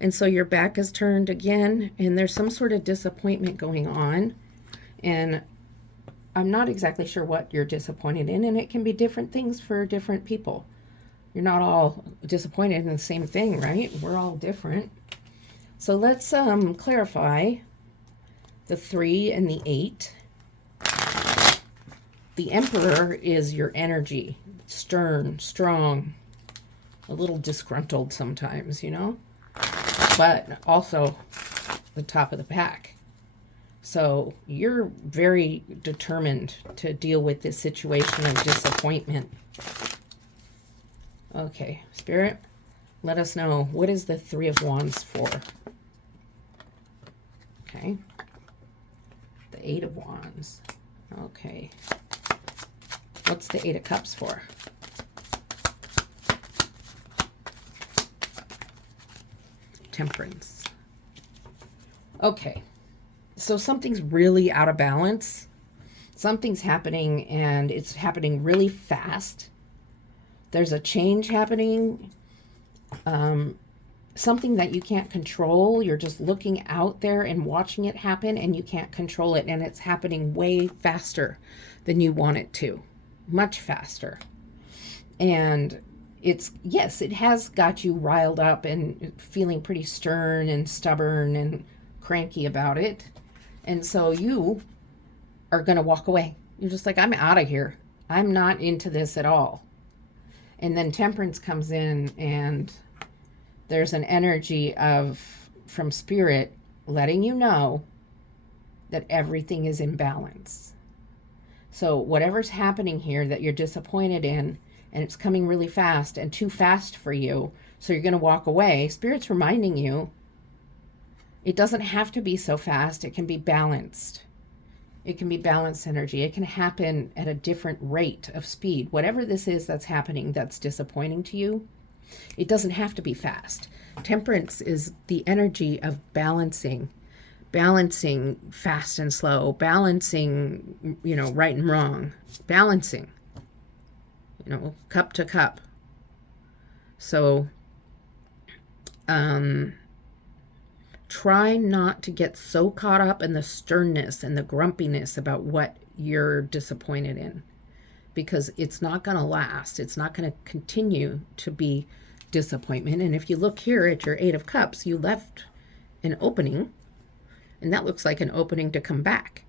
And so your back is turned again, and there's some sort of disappointment going on. And I'm not exactly sure what you're disappointed in, and it can be different things for different people. You're not all disappointed in the same thing, right? We're all different. So let's clarify the 3 and the 8. The Emperor is your energy, stern, strong, a little disgruntled sometimes, you know, but also the top of the pack. So you're very determined to deal with this situation of disappointment. Okay, Spirit, let us know. What is the 3 of Wands for? Okay. The 8 of Wands. Okay. What's the 8 of Cups for? Temperance. Okay. So something's really out of balance. Something's happening, and it's happening really fast. There's a change happening. Something that you can't control. You're just looking out there and watching it happen, and you can't control it. And it's happening way faster than you want it to. Much faster. And it's, yes, it has got you riled up and feeling pretty stern and stubborn and cranky about it. And so you are going to walk away. You're just like, I'm out of here. I'm not into this at all. And then Temperance comes in, and there's an energy of, from Spirit, letting you know that everything is in balance. So whatever's happening here that you're disappointed in, and it's coming really fast and too fast for you, so you're going to walk away, Spirit's reminding you it doesn't have to be so fast. It can be balanced. It can be balanced energy. It can happen at a different rate of speed. Whatever this is that's happening that's disappointing to you, it doesn't have to be fast. Temperance is the energy of balancing fast and slow, balancing, you know, right and wrong, balancing, you know, cup to cup. So, try not to get so caught up in the sternness and the grumpiness about what you're disappointed in, because it's not going to last. It's not going to continue to be disappointment. And if you look here at your 8 of Cups, you left an opening, and that looks like an opening to come back.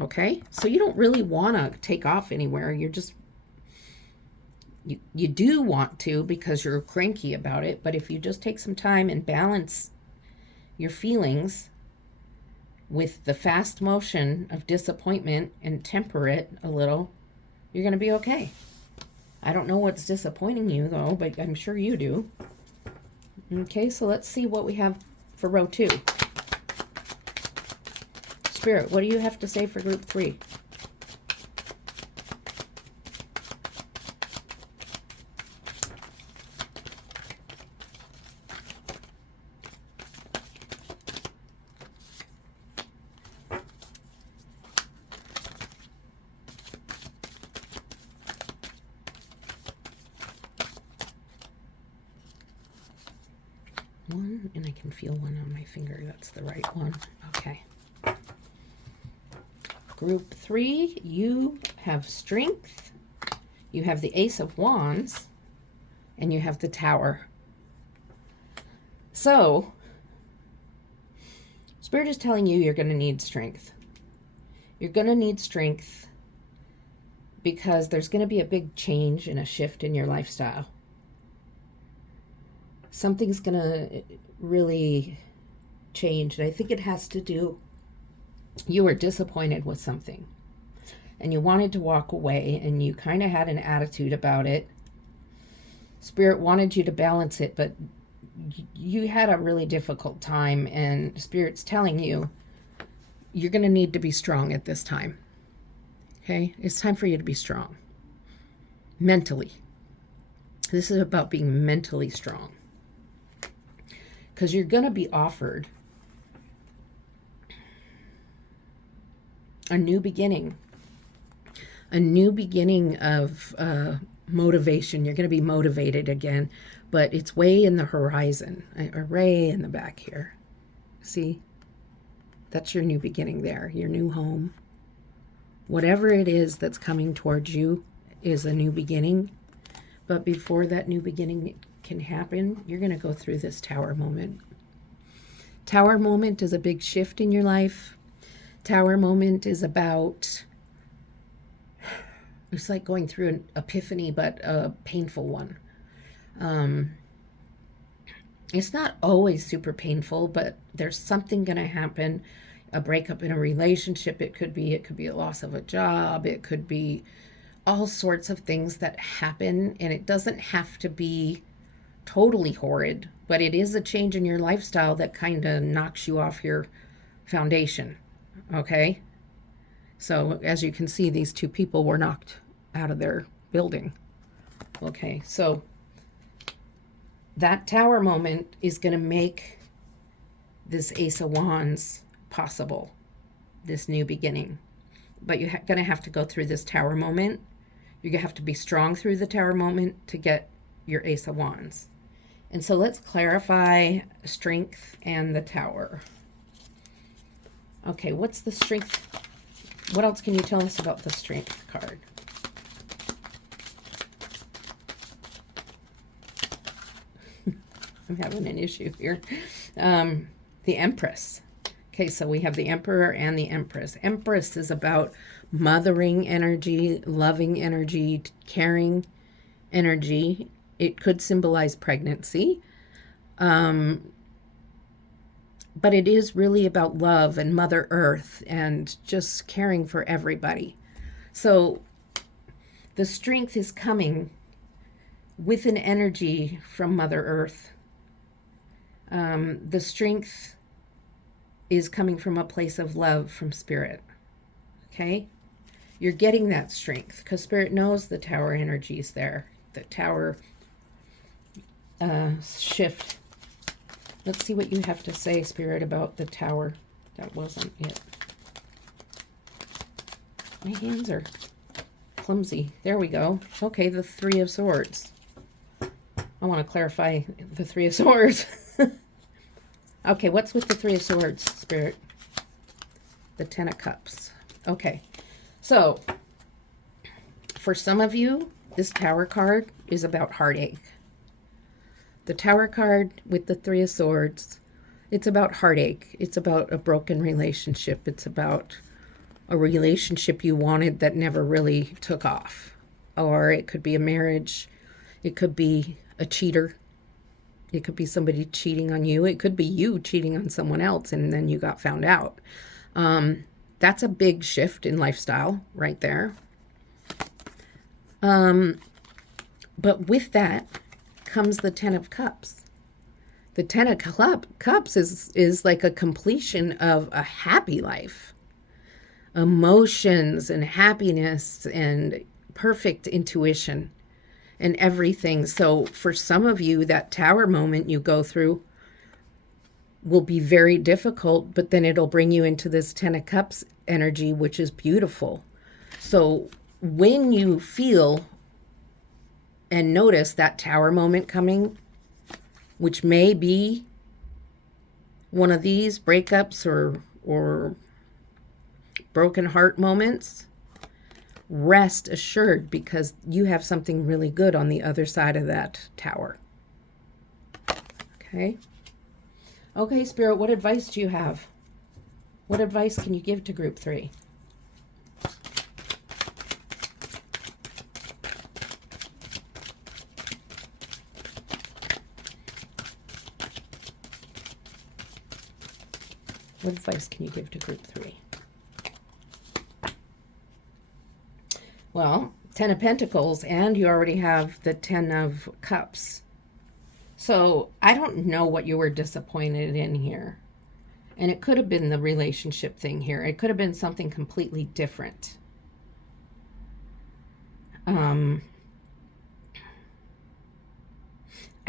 Okay? So you don't really want to take off anywhere. You're just, you do want to because you're cranky about it. But if you just take some time and balance your feelings, with the fast motion of disappointment and temper it a little, you're going to be okay. I don't know what's disappointing you, though, but I'm sure you do. Okay, so let's see what we have for row 2. Spirit, what do you have to say for group 3? One, and I can feel one on my finger. That's the right one. Okay. Group 3, you have strength, you have the Ace of Wands, and you have the Tower. So, Spirit is telling you you're going to need strength. You're going to need strength because there's going to be a big change and a shift in your lifestyle. Something's going to really change. And I think it has to do, you were disappointed with something and you wanted to walk away and you kind of had an attitude about it. Spirit wanted you to balance it, but you had a really difficult time, and Spirit's telling you you're going to need to be strong at this time. Okay? It's time for you to be strong. Mentally. This is about being mentally strong. Because you're going to be offered a new beginning of motivation. You're going to be motivated again, but it's way in the horizon, a ray in the back here. See? That's your new beginning there, your new home. Whatever it is that's coming towards you is a new beginning, but before that new beginning can happen, you're going to go through this Tower moment. Tower moment is a big shift in your life. Tower moment is about, it's like going through an epiphany, but a painful one. It's not always super painful, but there's something going to happen. A breakup in a relationship, it could be a loss of a job, it could be all sorts of things that happen, and it doesn't have to be totally horrid, but it is a change in your lifestyle that kind of knocks you off your foundation. Okay? So as you can see, these two people were knocked out of their building. Okay, so that Tower moment is going to make this Ace of Wands possible, this new beginning. But you're going to have to go through this Tower moment. You're going to have to be strong through the Tower moment to get your Ace of Wands. And so let's clarify strength and the Tower. Okay, what's the strength? What else can you tell us about the strength card? I'm having an issue here. The Empress. Okay, so we have the Emperor and the Empress. Empress is about mothering energy, loving energy, caring energy. It could symbolize pregnancy. But it is really about love and Mother Earth and just caring for everybody. So the strength is coming with an energy from Mother Earth. The strength is coming from a place of love from Spirit. Okay? You're getting that strength because Spirit knows the Tower energy is there. The Tower shift. Let's see what you have to say, Spirit, about the Tower. That wasn't it. My hands are clumsy. There we go. Okay, the Three of Swords. I want to clarify the Three of Swords. Okay, what's with the Three of Swords, Spirit? The Ten of Cups. Okay, so for some of you, this Tower card is about heartache. The Tower card with the Three of Swords, it's about heartache. It's about a broken relationship. It's about a relationship you wanted that never really took off. Or it could be a marriage. It could be a cheater. It could be somebody cheating on you. It could be you cheating on someone else and then you got found out. That's a big shift in lifestyle right there. But with that comes the Ten of Cups. The Ten of Cups is like a completion of a happy life. Emotions and happiness and perfect intuition and everything. So for some of you, that tower moment you go through will be very difficult, but then it'll bring you into this Ten of Cups energy, which is beautiful. So when you feel and notice that tower moment coming, which may be one of these breakups or broken heart moments, rest assured, because you have something really good on the other side of that tower. Okay. Okay, Spirit, what advice do you have? What advice can you give to group 3? What advice can you give to group 3? Well, 10 of Pentacles, and you already have the 10 of Cups. So I don't know what you were disappointed in here. And it could have been the relationship thing here. It could have been something completely different. I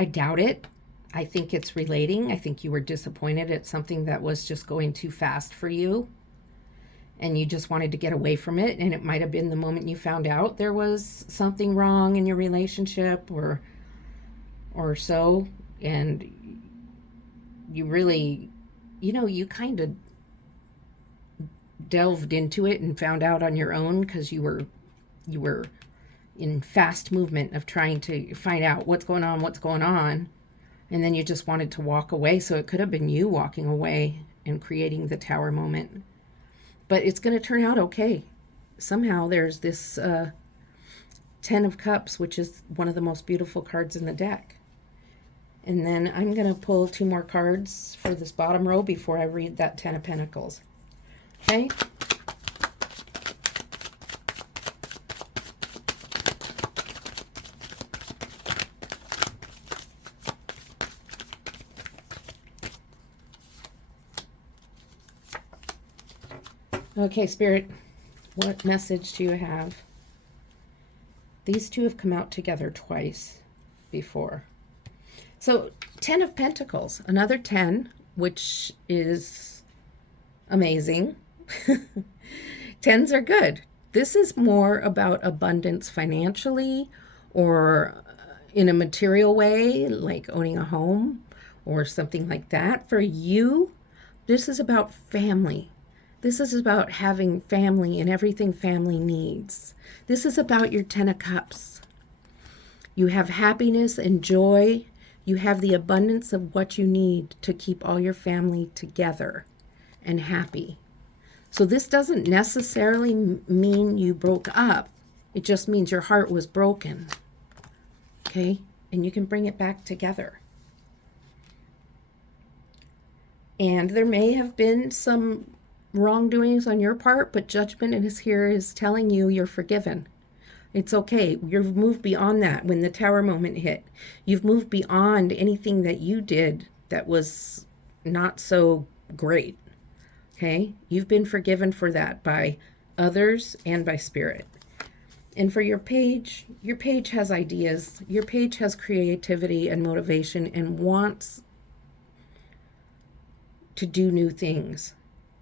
doubt it. I think it's relating. I think you were disappointed at something that was just going too fast for you. And you just wanted to get away from it. And it might have been the moment you found out there was something wrong in your relationship or so. And you really, you kind of delved into it and found out on your own because you were in fast movement of trying to find out what's going on. And then you just wanted to walk away. So it could have been you walking away and creating the tower moment. But it's going to turn out okay. Somehow there's this 10 of Cups, which is one of the most beautiful cards in the deck. And then I'm going to pull 2 more cards for this bottom row before I read that 10 of Pentacles. Okay? Okay, Spirit, what message do you have? These two have come out together twice before. So 10 of Pentacles, another 10, which is amazing. 10s are good. This is more about abundance financially or in a material way, like owning a home or something like that. For you, this is about family. This is about having family and everything family needs. This is about your 10 of Cups. You have happiness and joy. You have the abundance of what you need to keep all your family together and happy. So this doesn't necessarily mean you broke up. It just means your heart was broken. Okay? And you can bring it back together. And there may have been some wrongdoings on your part, but judgment is telling you you're forgiven. It's okay. You've moved beyond that when the tower moment hit. You've moved beyond anything that you did that was not so great. Okay? You've been forgiven for that by others and by Spirit. And for your page has ideas. Your page has creativity and motivation and wants to do new things.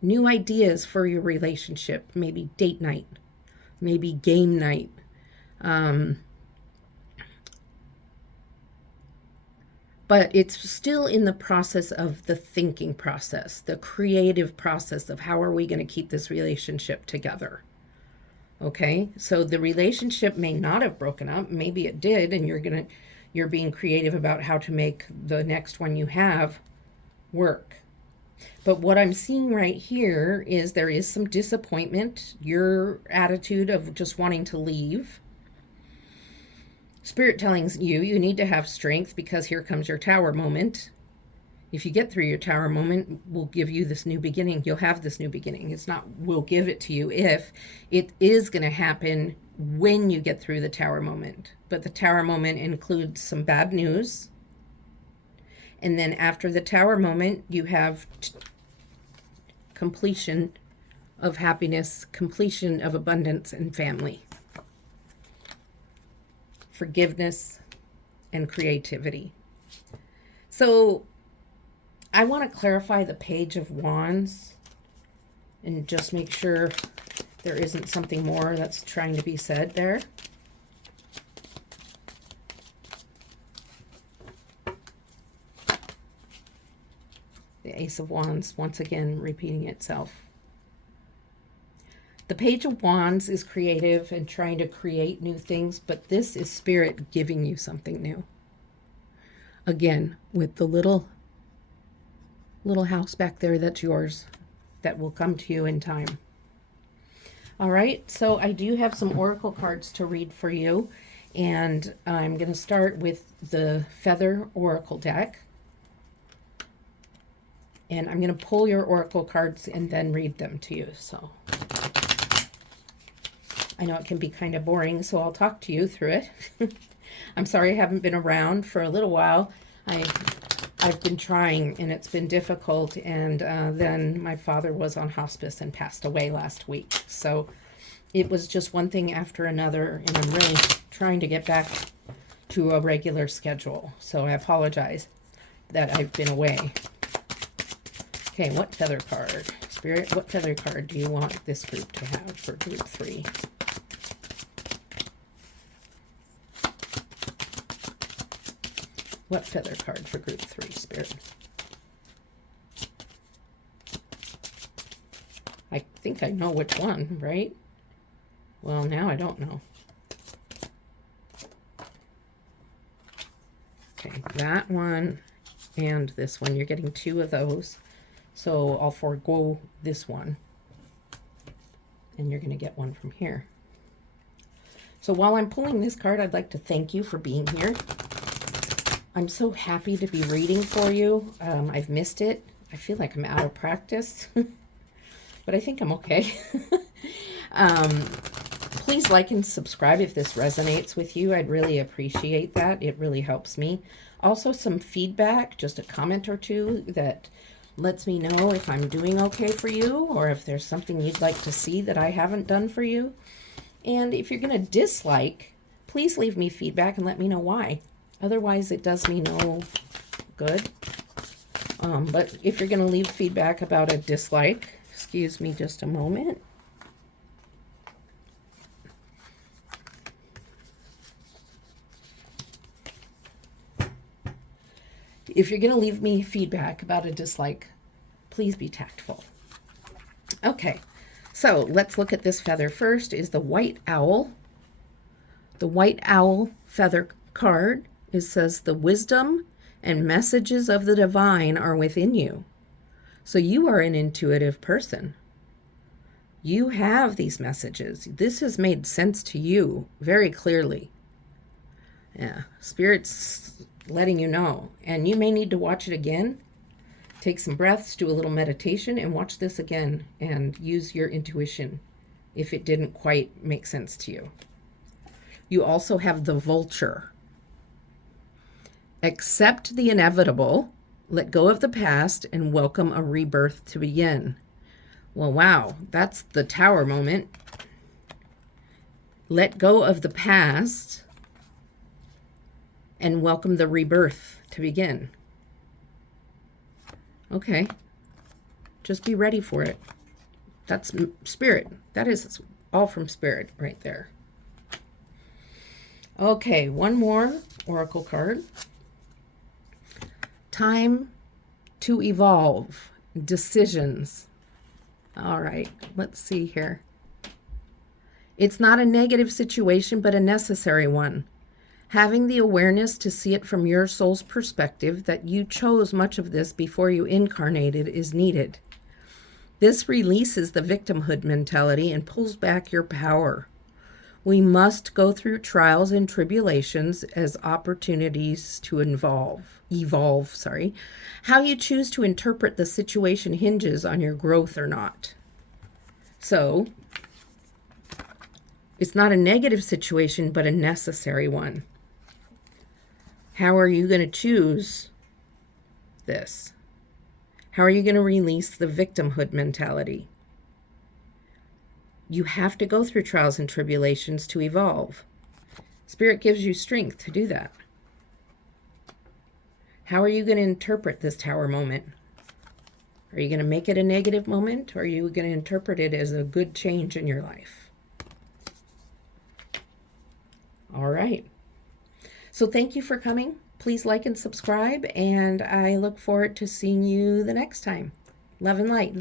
New ideas for your relationship, maybe date night, maybe game night. But it's still in the process of the thinking process, the creative process of how are we going to keep this relationship together. Okay, so the relationship may not have broken up. Maybe it did, and you're being creative about how to make the next one you have work. But what I'm seeing right here is there is some disappointment, your attitude of just wanting to leave. Spirit telling you need to have strength because here comes your tower moment. If you get through your tower moment, we'll give you this new beginning. You'll have this new beginning. It's not we'll give it to you if. It is going to happen when you get through the tower moment. But the tower moment includes some bad news. And then after the tower moment, you have completion of happiness, completion of abundance and family, forgiveness, and creativity. So I want to clarify the Page of Wands and just make sure there isn't something more that's trying to be said there. The Ace of Wands, once again, repeating itself. The Page of Wands is creative and trying to create new things, but this is Spirit giving you something new. Again, with the little house back there that's yours, that will come to you in time. All right, so I do have some oracle cards to read for you, and I'm going to start with the Feather Oracle deck. And I'm going to pull your oracle cards and then read them to you. So I know it can be kind of boring, so I'll talk to you through it. I'm sorry I haven't been around for a little while. I've been trying, and it's been difficult. And then my father was on hospice and passed away last week. So it was just one thing after another, and I'm really trying to get back to a regular schedule. So I apologize that I've been away. Okay, what feather card? Spirit, what feather card do you want this group to have for group 3? What feather card for group 3, Spirit? I think I know which one, right? Well, now I don't know. Okay, that one and this one. You're getting 2 of those. So I'll forego this one. And you're going to get one from here. So while I'm pulling this card, I'd like to thank you for being here. I'm so happy to be reading for you. I've missed it. I feel like I'm out of practice. But I think I'm okay. Please like and subscribe if this resonates with you. I'd really appreciate that. It really helps me. Also, some feedback, just a comment or two that lets me know if I'm doing okay for you or if there's something you'd like to see that I haven't done for you. And if you're going to dislike, please leave me feedback and let me know why. Otherwise, it does me no good. But if you're going to leave feedback about a dislike, excuse me just a moment. If you're going to leave me feedback about a dislike, please be tactful. Okay, so let's look at this feather. First is the White Owl. The White Owl feather card. It says the wisdom and messages of the divine are within you. So you are an intuitive person. You have these messages. This has made sense to you very clearly. Yeah, Spirit's letting you know. And you may need to watch it again. Take some breaths, do a little meditation, and watch this again and use your intuition if it didn't quite make sense to you. You also have the Vulture. Accept the inevitable, let go of the past, and welcome a rebirth to begin. Well, wow, that's the Tower moment. Let go of the past and welcome the rebirth to begin. Okay, just be ready for it. That's Spirit. That is all from Spirit right there. Okay, one more oracle card. Time to evolve. Decisions. All right, let's see here. It's not a negative situation, but a necessary one. Having the awareness to see it from your soul's perspective that you chose much of this before you incarnated is needed. This releases the victimhood mentality and pulls back your power. We must go through trials and tribulations as opportunities to evolve. How you choose to interpret the situation hinges on your growth or not. So, it's not a negative situation, but a necessary one. How are you going to choose this? How are you going to release the victimhood mentality? You have to go through trials and tribulations to evolve. Spirit gives you strength to do that. How are you going to interpret this tower moment? Are you going to make it a negative moment, or are you going to interpret it as a good change in your life? All right. So thank you for coming. Please like and subscribe, and I look forward to seeing you the next time. Love and light.